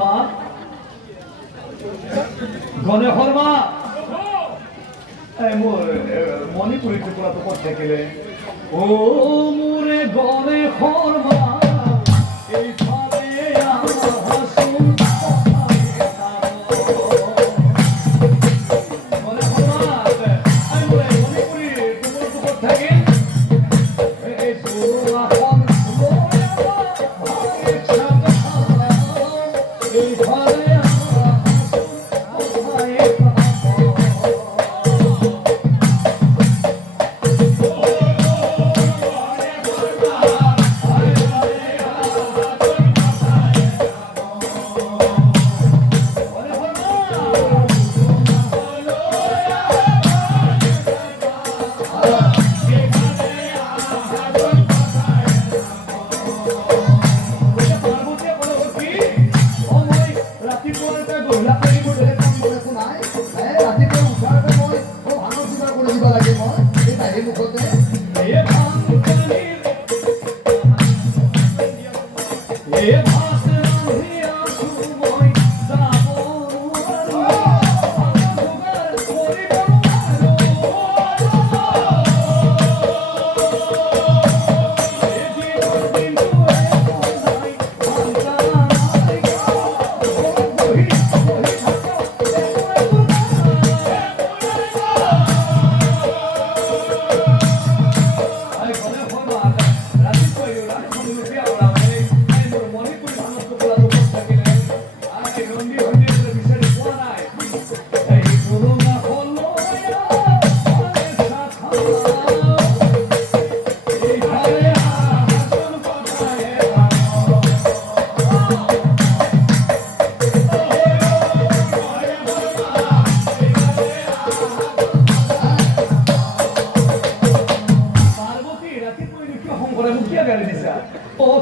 মা গণেশৰ মা মোৰ মণিপুৰীটো পৰাটো ক'ত থাকিলে ও মোৰে গণেশৰ মা এইফালে আহাচোন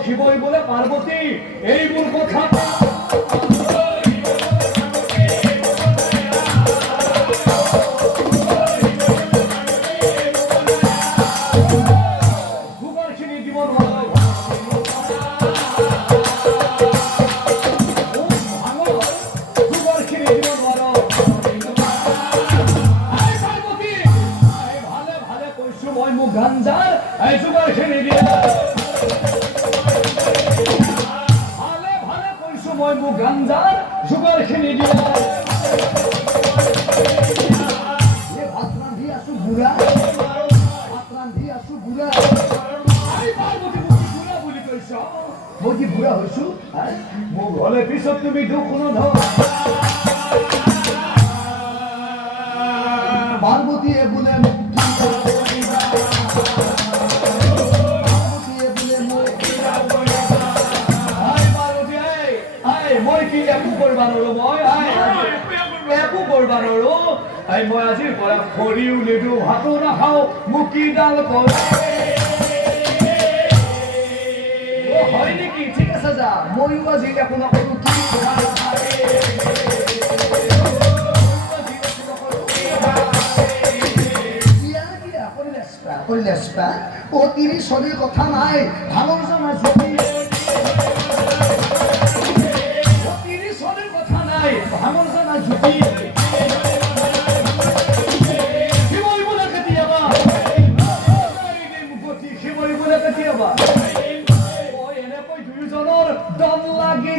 শিবই বলে পার্বতী এই মূল কথা গাঞ্জার এই সুগার খেয়ে দিয়া মই মু গাঞ্জার সুগার খেয়ে দিয়া এ ভাত রান্ধি আসু বুড়া আই পার্বতী বুড়া বুলি কইছ মই কি বুড়া হইছো মোক হলে পিছত তুমি দুখ নধৰ পার্বতী এ বুলে মই আজিৰ পৰা খৰিও নিদো ভাতো নাখাওঁ মুকিডাল হয় নেকি ঠিক আছে যা ময়ো আজি আপোনাক অতিৰি চলিৰ কথা নাই ভালৰ জনা যদি অতিৰি চলিৰ কথা নাই ভালৰ জনা যদি দম লাগি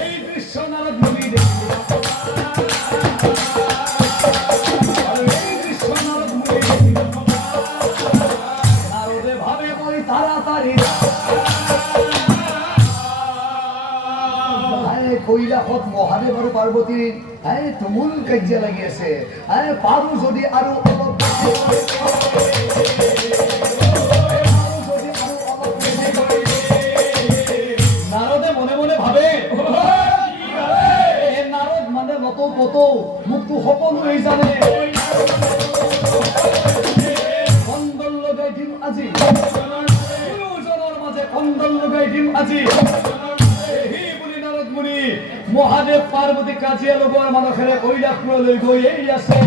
এই দৃশ্য নারদ মুনি নারদে ভাবে মই তাড়াতাড়ি কৈলাসত মহাদেৱ আৰু পাৰ্বতীৰ তুমুল কাজিয়া লাগি আছে পাৰো যদি আৰু অলপ নাৰদে মনে মনে ভাবে নাৰদ মানে নত পত মোকতো সকলোৱে জানে কণ্ডল লগাই দিম আজি দুয়োজনৰ মাজে কণ্ডল লগাই দিম আজি মহাদেৱ পাৰ্বতী কাজিয়া লগোৱাৰ মানসেৰে কৈলাসপুৰলৈ গৈ আছে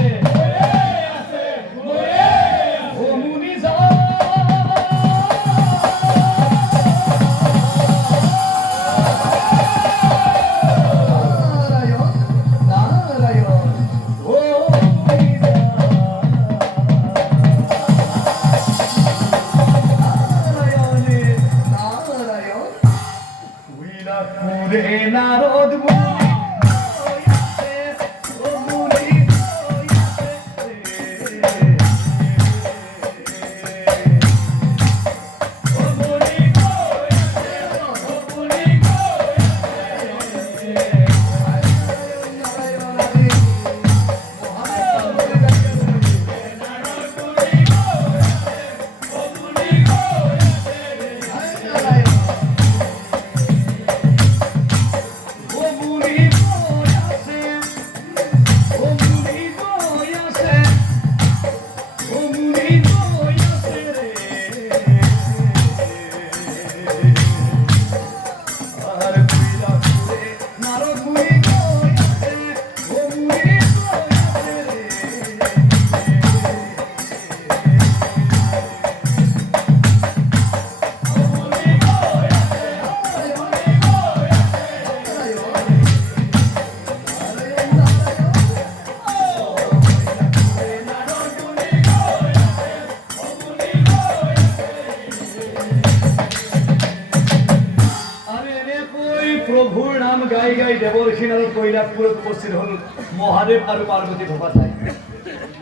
গাই দেৱৰ্ষি আৰু কৈলাশপুৰত উপস্থিত হ'ল মহাদেৱ আৰু পাৰ্বতী থকা ঠাই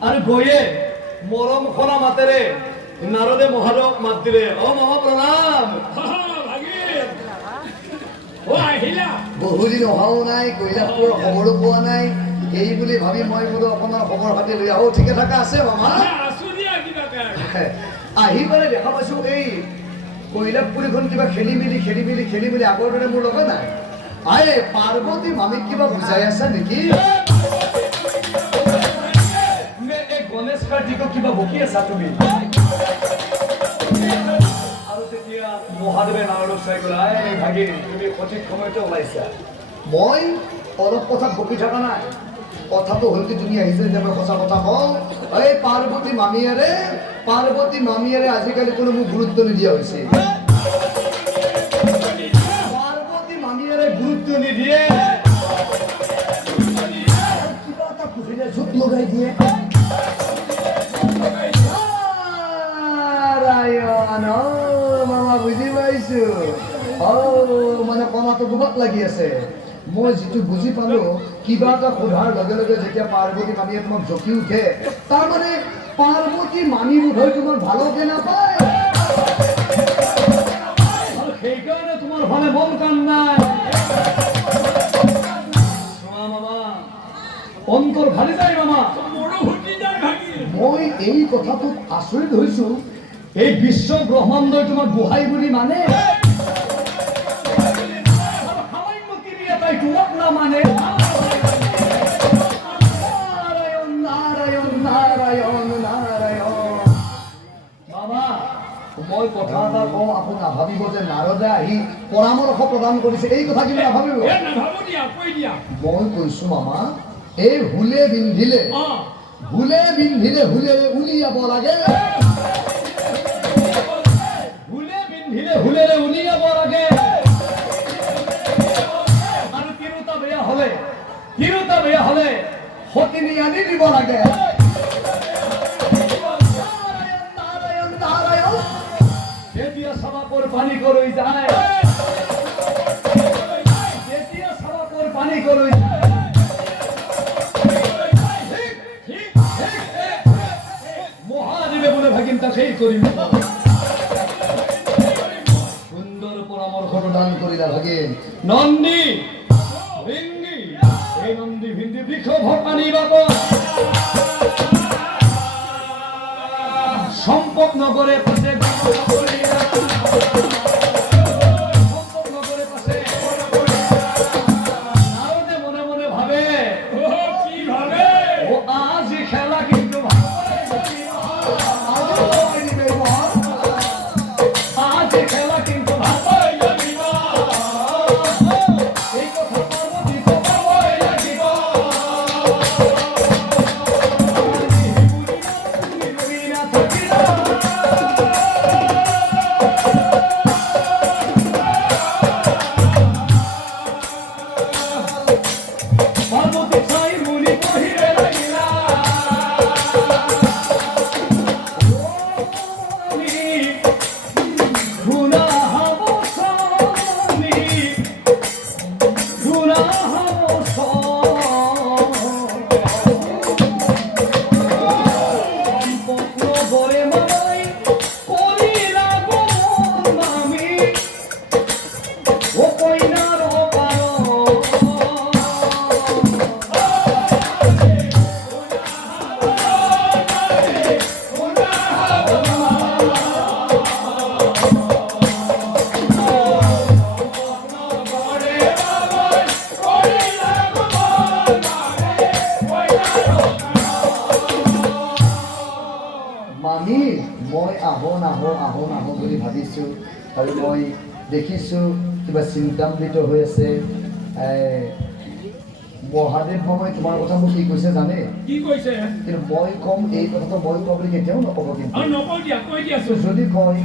আৰু গৈয়ে মৰম খনা মাতেৰে নাৰদে মহাদেৱক মাত দিলে অ মামা প্ৰণাম বহুদিন অহাও নাই কৈলাশপুৰৰ খবৰো পোৱা নাই এই বুলি ভাবি মই বোলো অকণমান খবৰ খাতি লৈ আহো ঠিকে থাকা আছে মামা আহি পেলাই দেখা পাইছো এই কৈলাশপুৰীখন কিবা খেলি মেলি আগৰ দৰে মোৰ লগত নাই আৰে পাৰ্বতী মামীক কিবা বুজাই আছা নেকি এই গণেশ কাৰ্তিকক কিবা বকি আছা তুমি আৰু তেতিয়া মহাদেৱে নাৰদক চাই গ'ল আই ভাগিন তুমি সঠিক সময়তে ওলাইছা মই অলপ কথাত বকি থকা নাই কথাটো হ'ল কি তুমি আহিছে যে মই সঁচা কথা কওঁ এই পাৰ্বতী মামীয়েৰে আজিকালি কোনো মোক গুৰুত্ব নিদিয়া হৈছে পাৰ্বতী মামীয়েৰে গুৰুত্ব নিদিয়ে কিবা এটা পুহিলে জোক লগাই দিয়ে মামা বুজি পাইছো মানে কণাটো দুবাক লাগি আছে মই যিটো বুজি পালো কিবা এটা সোধাৰ লগে লগে যেতিয়া পাৰ্বতী মামীয়ে তোমাক জকি উঠে তাৰমানে পাৰ্বতী মামী বোধহয় তোমাক ভালকে নাপায় আৰু সেইকাৰণে তোমাৰ ভালে মন কাম নাই মামা অন্তৰ ভালি যায় মামা মই এই কথাটোত আচৰিত হৈছো এই বিশ্ব ব্ৰহ্মাণ্ডই তোমাক গোহাই বুলি মানে তোমাক নামানে নাৰায়ণ নাৰায়ণ নাৰায়ণ নাৰায়ণ মামা মই কথা এটা কওঁ আপুনি নাভাবিব যে নাৰদে আহি পৰামৰ্শ প্ৰদান কৰিছে এই কথা কিন্তু নাভাবিব মই কৈছো মামা এই হুলে বিন্ধিলে হুলেৰে উলিয়াব লাগে হুলেৰে উলিয়াব লাগে তিৰোতা বেয়া হলে সতিনী আনি দিব লাগে যেতিয়া চাবাকৰ পানী কৰি যায় মহাদেৱে বোলে ভাগিন তাক সেই কৰিম সুন্দৰ পৰামৰ্শ প্ৰদান কৰিলা ভাগিন নন্দী এই নন্দী ভিন্দি বৃক্ষ ভট্টানি বাব সম্পদ নগরে পাশে নারদে মনে মনে ভাবে কি ভাবে ও আজ খেলা কিন্তু আজ খেলা কিন্তু আহো বুলি ভাবিছোঁ আৰু মই দেখিছোঁ কিবা চিন্তান্বিত হৈ আছে মহাদেৱ মামাই তোমাৰ কথা মোক কি কৈছে জানে কি কৈছে কিন্তু মই কম এই কথাটো মই ক'ব বুলি কেতিয়াও নক'ব কিন্তু নকওঁ দিয়া কৈ দিয়া যদি কয়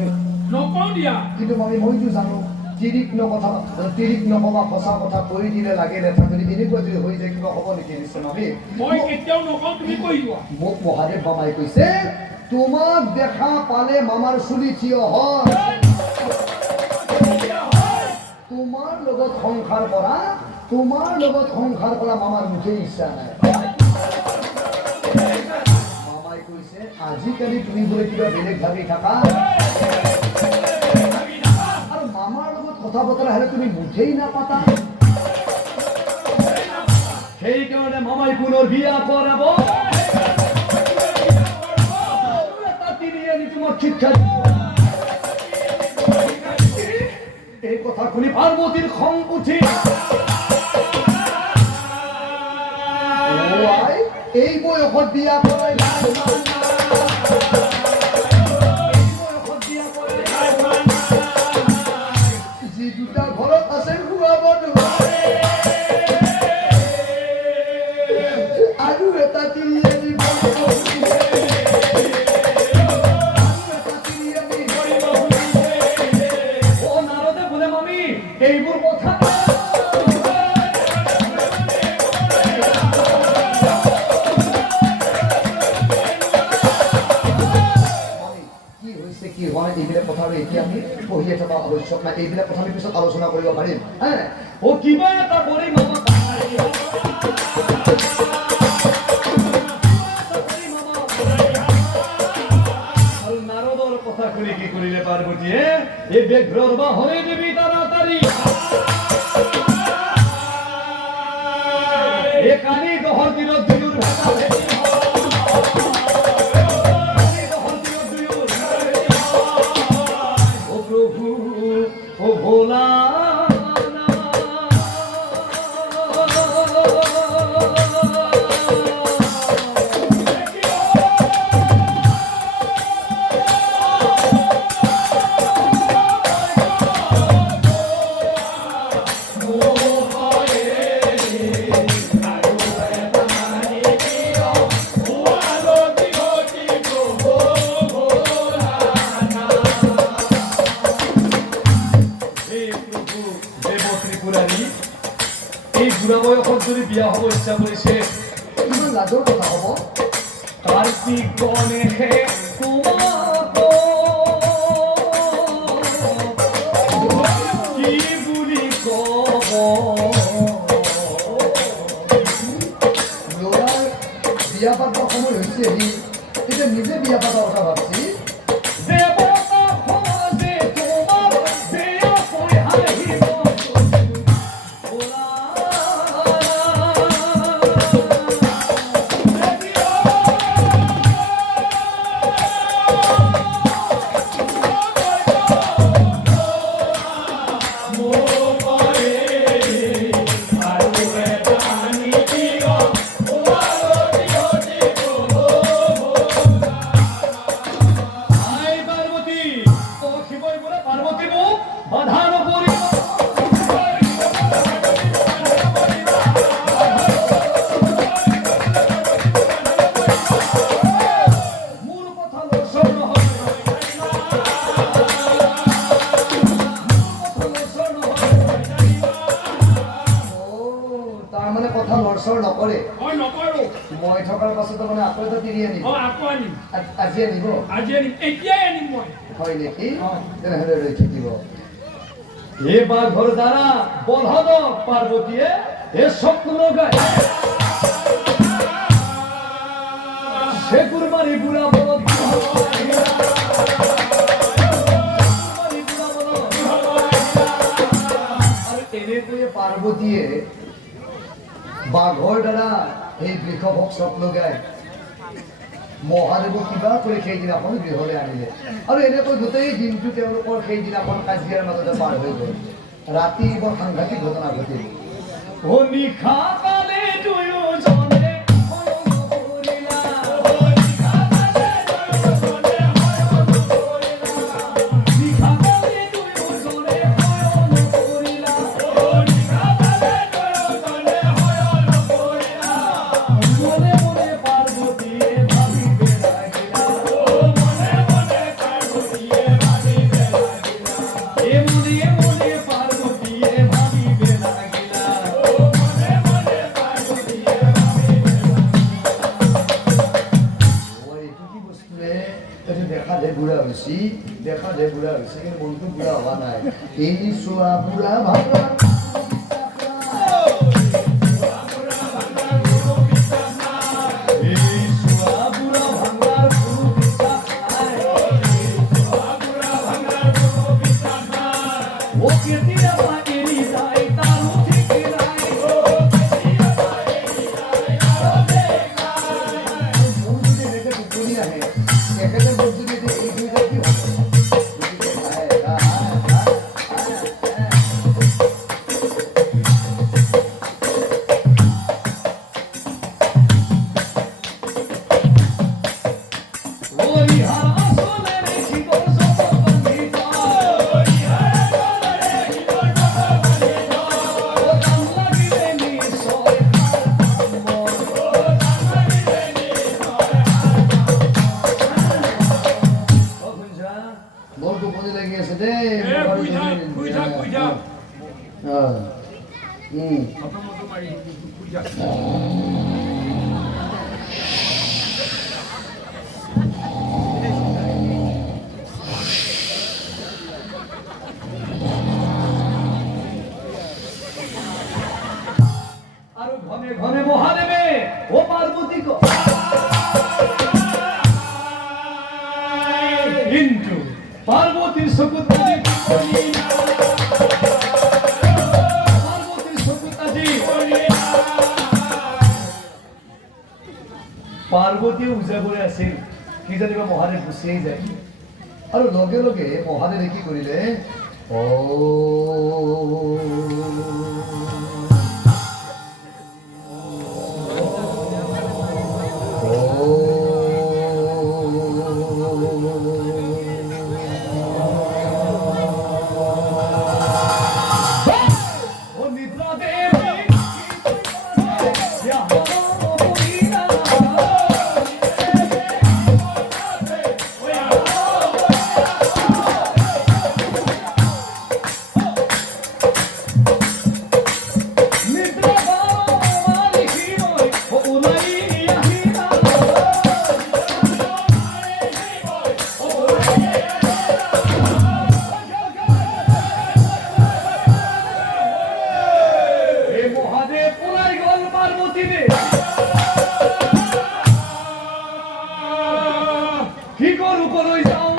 নকওঁ দিয়া কিন্তু মইতো জানো তিৰিক নকবা সঁচা কথা কৈ দিলে লাগে লেঠা যদি এনেকুৱা যদি হৈ যায় কিবা হ'ব নেকি নিশ্চয় নবী মই কেতিয়াও নকওঁ তুমি কৈ যোৱা মোক মহাদেৱ মামাই কৈছে তোমাক দেখা পালে মামাৰ চুলি থিয় হয় তোমাৰ লগত সংসাৰ কৰা তোমাৰ লগত সংসাৰ কৰা মামাৰ মুঠেই ইচ্ছা নাই। মামাই কৈছে আজিকালি তুমি বোলে কিবা বেলেগ ভাবি থাকা আৰু মামাৰ লগত কথা বতৰা হ'লে তুমি মুঠেই নাপাতা। সেইকাৰণে মামাই পুনৰ বিয়া কৰাব। এটা তিনি আনি তোমাক শিক্ষা দিব। এই কথা শুনি পাৰ্বতীৰ খং উঠি এই বয়সত বিয়া কৰাই যি দুটা ঘৰত আছে খুৱাব নোৱাৰে আৰু এটা তিনি আনি নাৰদে বোলে মামী এইবোৰ কথা এইবিলাক কথা এতিয়া আমি পঢ়িয়ে থকা আৱশ্যক নাই। এইবিলাক কথা আমি পিছত আলোচনা কৰিব পাৰিম। ও কিবা এটা কৰি মামা নাৰদৰ কথা শুনি কি কৰিলে পাৰ্বতীয়ে এই ব্যাঘ্ৰৰ বাহনে দেৱী তাড়াতাড়ি এই কালি দহৰ দিনত দুয়োৰ ও ভোলা এই বুঢ়া বয়সত যদি বিয়া হ'ব ইচ্ছা কৰিছে ইমান লাজৰ কথা হ'ব। কাৰ্তিক গণেশে তোমাক কি বুলি কব ল'ৰাৰ বিয়া পাতৰ সময় হৈছে সি এতিয়া নিজে বিয়া পাতৰ কথা ভাবছি। দেৱতা সমাজে তোমাক বেয়া কৈ হাঁহিব নকৰে মই থকাৰ পাছত মানে আকৌ এটা তিৰি আনিম। আজি আনিব হয় নেকি? তেনেহ'লে ৰৈ থাকিব। এই বাঘৰ দ্বাৰা বলহদক পাৰ্বতীয়ে এই স্বপ্ন লগাই সেগুৰ মাৰি বুঢ়া বলদ আৰু এনেকৈয়ে পাৰ্বতীয়ে বাঘৰ দ্বাৰা এই বৃষভক স্বপ্ন লগাই মহাদেৱক কিবা কৰি সেইদিনাখন গৃহলৈ আনিলে আৰু এনেকৈ গোটেই দিনটো তেওঁলোকৰ সেইদিনাখন কাজিয়াৰ মাজতে পাৰ হৈ গ'ল। ৰাতি বৰ সাংঘাতিক ঘটনা ঘটিল। নিশা কালে দুয়োজনে দেখা যে বুঢ়া হৈছে কিন্তু মনটো বুঢ়া হোৱা নাই। এই চোৱা বুঢ়া ভাগা বৰ টোপনি লাগি আছে দেই আৰু ঘনে ঘনে মহাদেৱে ও পার্বতী কিন্তু পার্বতীর চকুত পার্বতীর চকুত আজি পার্বতীয়ে উজা কৰি আছিল কি জানিবা মহাদেৱ গুচিয়ে যায় আৰু লগে লগে মহাদেৱে কি কৰিলে কি করু কই যাও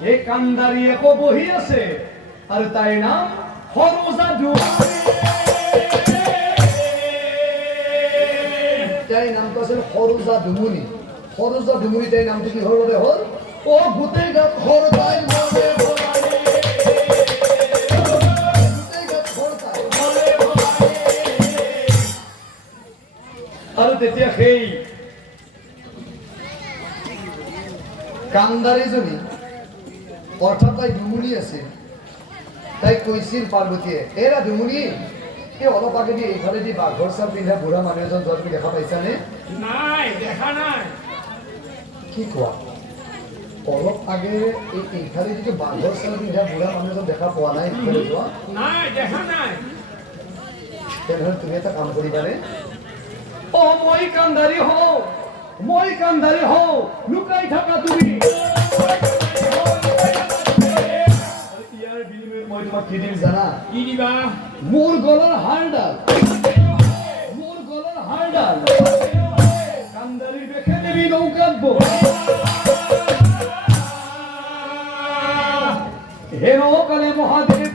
এই কান্দাৰী একো বহি আছে আৰু তাইৰ নাম সৰোজা দুৱাৰী তাইৰ নামটো আছিল সৰোজা দুমুনি সৰোজা দুমুনি তাইৰ নামটো কি হ'ল অ গোটেই গাঁৱত সৰতাই মৰে আৰু তেতিয়া সেই কান্দাৰীজনী অৰ্থাৎ তাই ডুমুনি আছিল তাই কৈছিল পাৰ্বতীয়ে এৰা ডুমুনি এই অলপ আগেদি এইফালেদি বাঘৰ চাল পিন্ধা বুঢ়া মানুহ এজন যোৱা তুমি দেখা পাইছানে নাই দেখা নাই কি কোৱা অলপ আগে এইফালেদি বাঘৰ চাল পিন্ধা বুঢ়া মানুহ এজন দেখা পোৱা নাই এইফালে যোৱা নাই দেখা নাই তেনেহ'লে তুমি এটা কাম কৰিবানে অ মই কান্দাৰী হওঁ লুকাই থাকা তুমি ইয়াৰ বিনিময়ত মই তোমাক কি দিম জানা কি দিবা মোৰ গলাৰ হাৰডাল কান্দাৰীৰ বেখে দেবী নৌকাত হেন কালে মহাদেৱ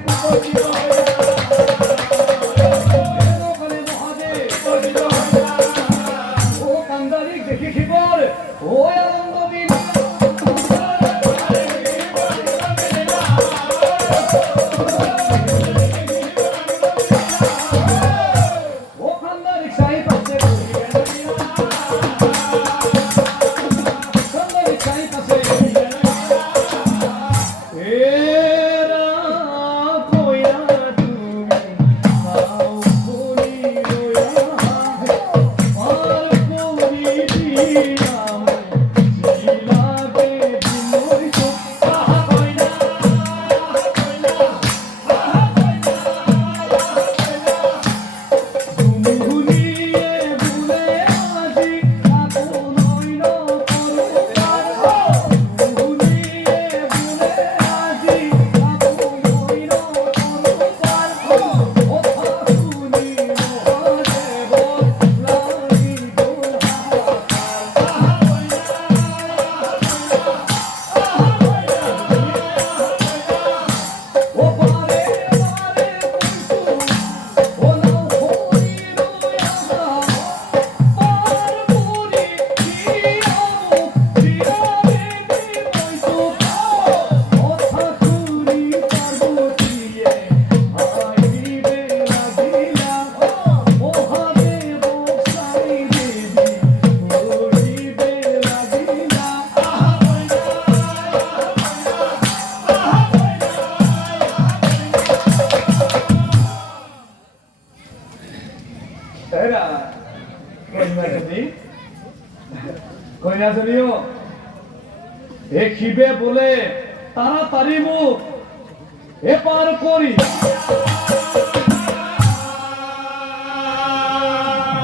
কইনাজনীও এ খিবে বলে তাড়াতাড়ি মুখ এপার করি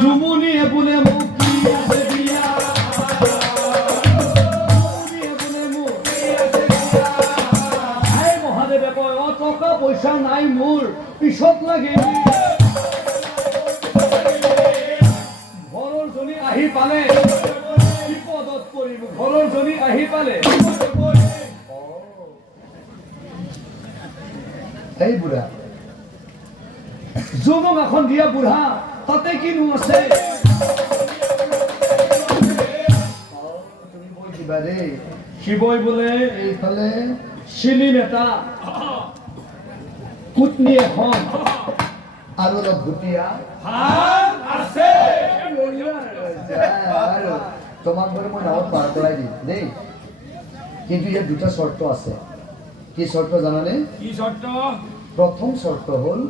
ডুমুনিয়ে বলে মুখ মহাদেৱে কয় অ টকা পইচা নাই মোৰ পিছত লাগে ঘৰৰ জনী আহি পালে বিপদত পৰিব ঘৰৰ জনী আহি পালে এই বুঢ়া জুমক এখন দিয়া বুঢ়া তাতে কিনো আছে তুমি বৈ দিবা দেই শিৱই বোলে এইফালে চিলিম এটা কুটনি এখন আৰু অলপ ভুটীয়া আছে আৰু তোমাক বাৰু মই নাৱত পাৰ কৰাই দিম দেই কিন্তু ইয়াত দুটা চৰ্ত আছে কি চৰ্ত জানানে কি চৰ্ত প্ৰথম চৰ্ত হ'ল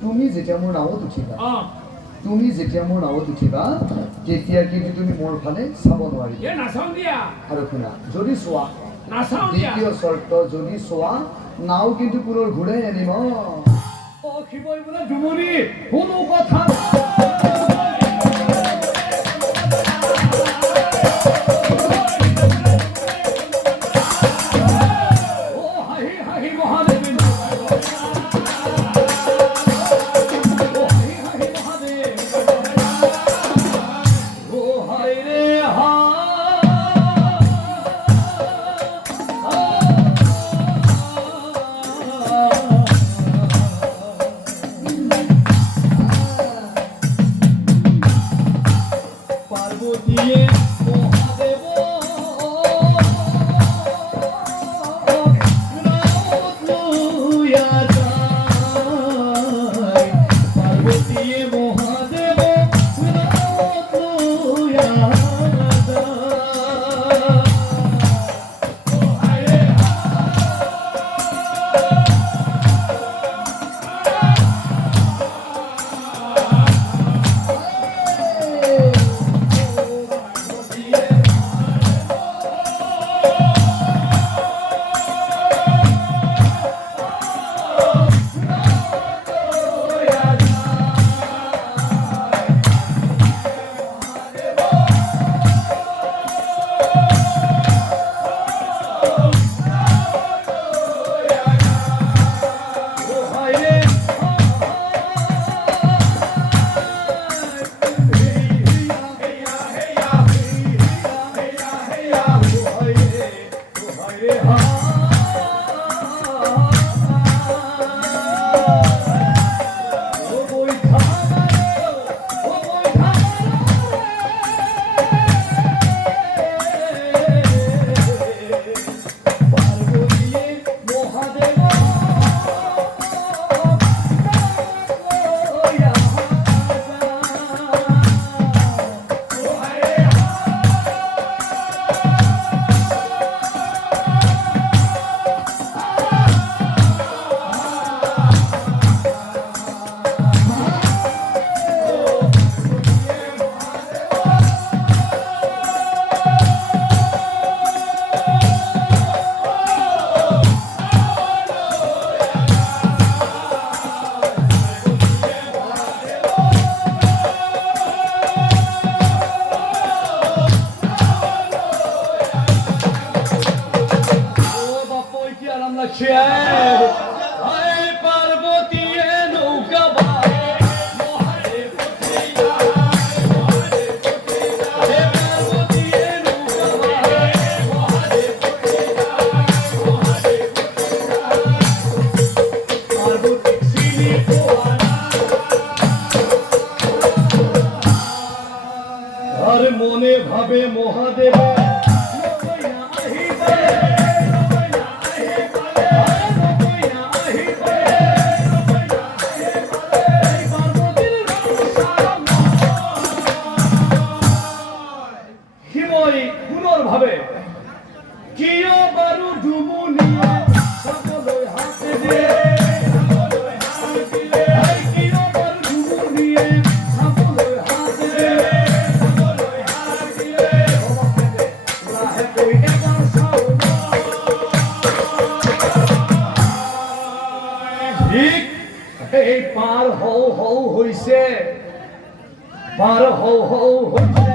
তুমি যেতিয়া মোৰ নাৱত উঠিবা তেতিয়া কিন্তু তুমি মোৰ ফালে চাব নোৱাৰিবা নাচাওঁ দিয়া আৰু শুনা যদি চোৱা নাচাওঁ দিয়া দ্বিতীয় চৰ্ত যদি চোৱা নাও কিন্তু পুনৰ ঘূৰাই আনিম অ শিৱই বোলে ডুমুনি কোনো কথা পার্বতীয়ে মহাদেব আছে আয় পার্বতী নৌকা বায় মহাদেব কোথায় যায় মহাদেব কোথায় যায় পার্বতী নৌকা বায় মহাদেব কোথায় যায় মহাদেব কোথায় যায় পার্বতী সিনি পোয়ানা আর মনে ভাবে মহাদেব ভাবে কিয় বারু ডুমুনিয়ে সকলই হাতে দিয়ে সকলই হাতে দিয়ে কিয় বারু ডুমুনিয়ে সকলই হাতে দিয়ে সকলই হাতে দিয়ে লাহে কই এবার সাউন্ড ঠিক এই পার হও হও হইছে পার হও হও হইছে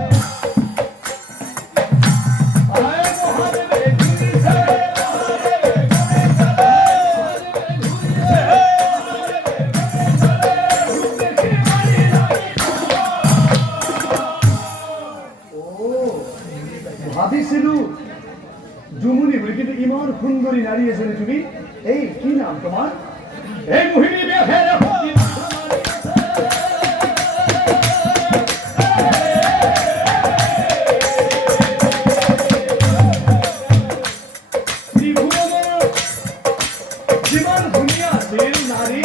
ভাবিছিলো জুমুনি বলে কিন্তু ইমান সুন্দরী নারী এসেছে তুমি এই কি নাম তোমার এই মোহিনী বেহেরা জীবন দুনিয়া আছিল নারী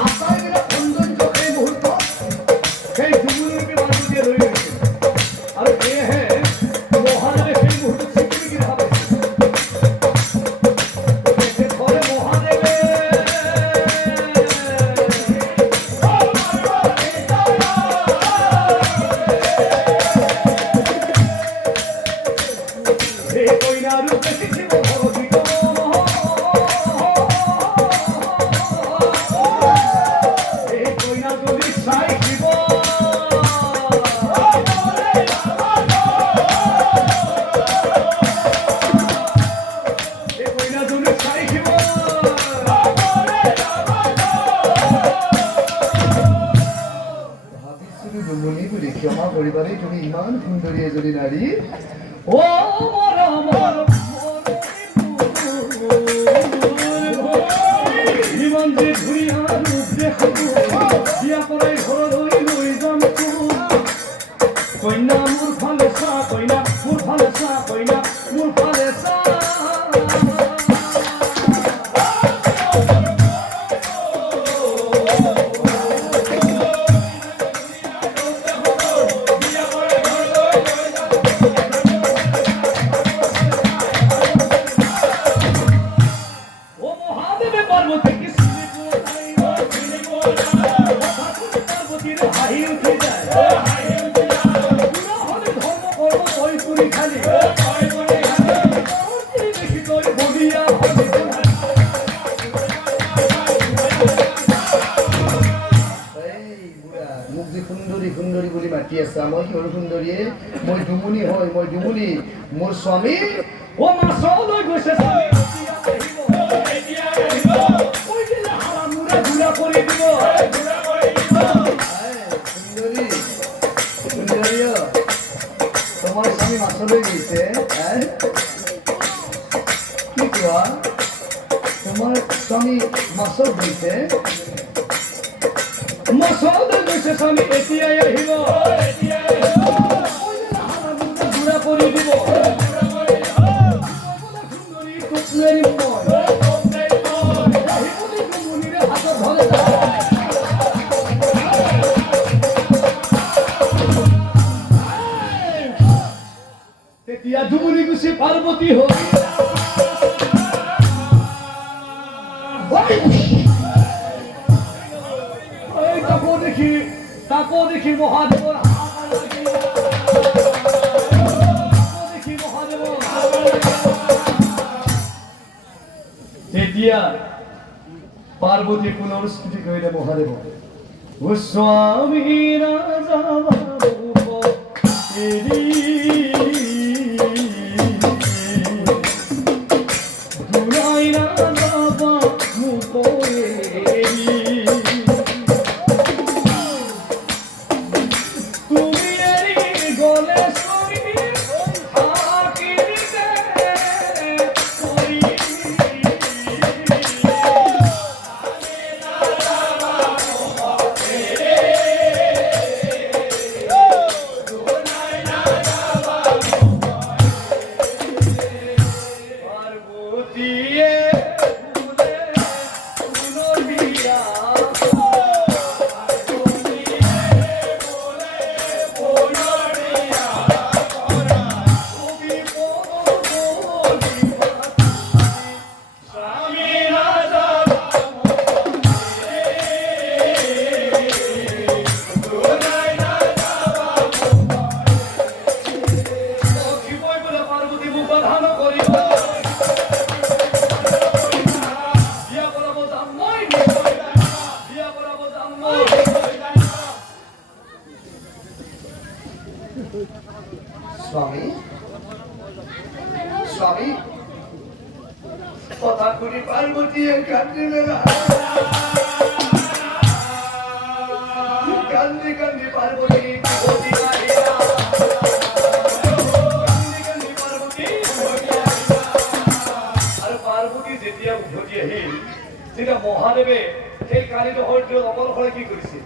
আশায় বিনা সৌন্দর্য এই মুহূর্ত সেই জুমুনিকে মানুষ দিয়ে রয়ে গেছে আর এহে মহাদেবে সেই মুহূর্ত স্বীকৃতি হবে ঘরে মহাদেবে এই কইনা রূপে শিখিব ভগবত এই কইনা যদি সাই দিব এই কইনা যদি সাই দিব ভাবিছিলো জুমুনি বুলি ক্ষমা কৰিবানে তুমি ইমান সুন্দৰী এজনী নাৰী ও মর জীবন যে ঘুরিয়া রূপ দেখো দিয়া পরে ঘর হই লই জমকু কইনা মোর ফালে সা কইনা মোর ফালে সা কইনা মোর ফালে সা ও মহাদেবে পার্বতী কি সিনি পোলাই পার্বতীর হাই উঠে যায় হাই উঠে যায় পুরা হলে ধর্ম কর্ম কই করি খালি কই করি খালি দেখি কই বলিয়া হলে এই বুঢ়া মোক যে সুন্দৰী সুন্দৰী বুলি মাতি আছা মই কিহৰ সুন্দৰীয়ে মই ডুমুনি হয় মই ডুমুনি মোৰ স্বামী ও মাছলৈ গৈছে স্বামী এতিয়া আহিব কই দিলে হাৰা মুৰা ঘুৰা কৰি দিব ঘুৰা কৰি দিব সুন্দৰী সুন্দৰী তোমাৰ স্বামী মাছলৈ গৈছে কি কোৱা তোমাৰ স্বামী মাছত গৈছে মাছলৈ গৈছে স্বামী এতিয়া আহিব এতিয়া আহিব কই দিলে হাৰা মুৰা ঘুৰা কৰি দিব ঘুৰা কৰি দিব সুন্দৰী তোক নেৰিম মই তোক নেৰিম মই আহিবনি জুমুনিৰে হাতত ধৰে তেতিয়া জুমুনি গুচি পাৰ্বতী হ'ল এই তাকো দেখি মহাদেৱৰ হাত লাগিল তাকো দেখি মহাদেৱৰ হাত লাগিল তেতিয়া পাৰ্বতী পুনৰুস্কৃতি কৰিলে মহাদেৱ ও স্বামী ৰাজা দুলাই প্ৰধান কৰিব বিয়া কৰাব যাম মই বিয়া কৰাব যাম মই স্বামী স্বামী কথা শুনি পার্বতীয়ে কান্দিলে না কান্দি কান্দি পার্বতী বিভূতি আহিলা কান্দি কান্দি পার্বতী বিভূতি আহিলা আৰু পাৰ্বতী যেতিয়া উভতি আহিল তেতিয়া মহাদেৱে সেই কালি দহৰ দিনত অকলশৰে কি কৰিছিল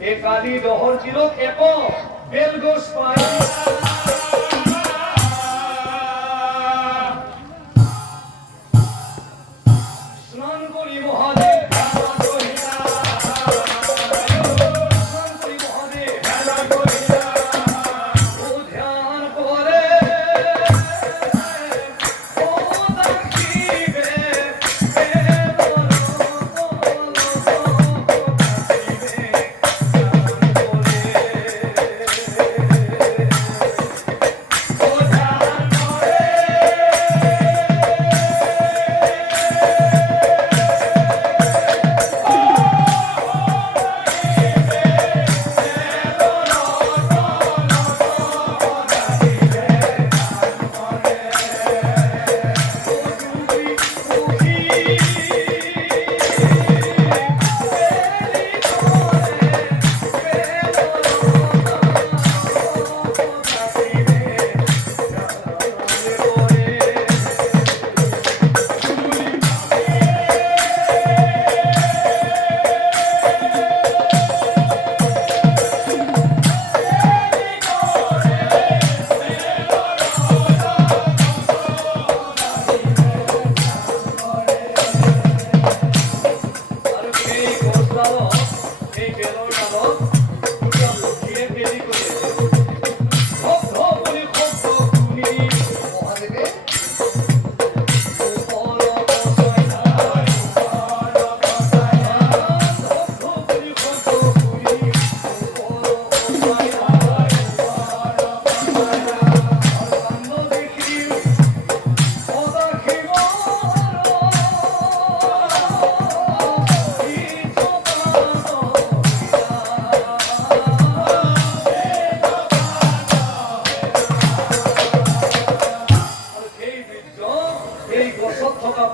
এই কালি দহৰ দিনত এক বেলগছ পাই স্নান কৰি মহাদেৱ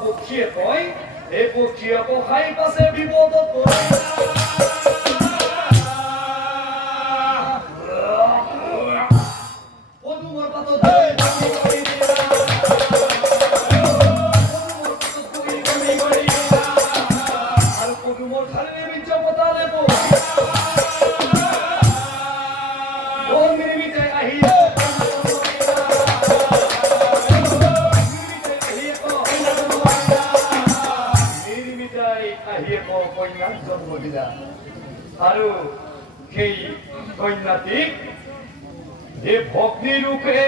পক্ষীয়ে কয় এই পক্ষীয়ে কহাই পাছে বিপদত পৰে পদুমৰ পাতত আৰু পদুমৰ ঠাৰিৰে বীৰ্য পতালে আহি কন্যাক জন্ম দিলা আৰু সেই কন্যাটিক যে ভগ্নী ৰূপে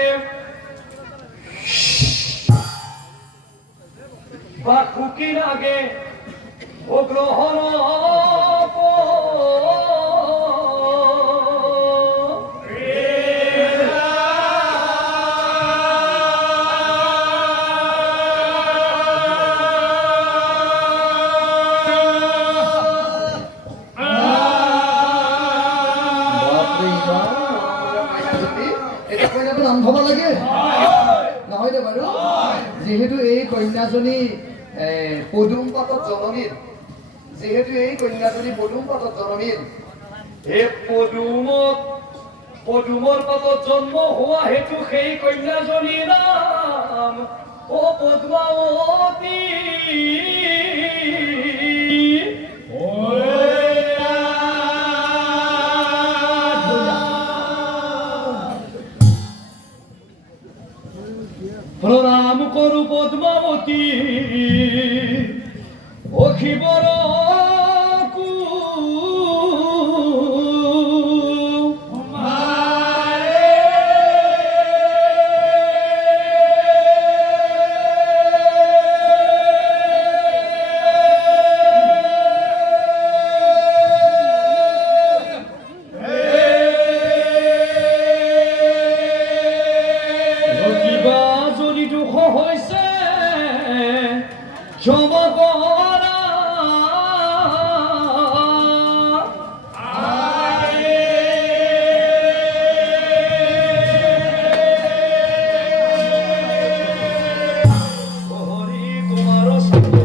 বা খুকির আগে ও গ্রহণ নাম থব লাগে নহয়নে বাৰু যেহেতু এই কন্যাজনী পদুম পাতত জনমিল যেহেতু এই কন্যাজনী পদুম পাতত জনমিল এই পদুমৰ পাতত জন্ম হোৱা হেতু সেই কন্যাজনীৰ নাম ও পদ্মাৱতী প্রণাম করু পদ্মাবতী অখিবর চমকরা হরি তোমার সাথে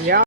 ইয়াৰ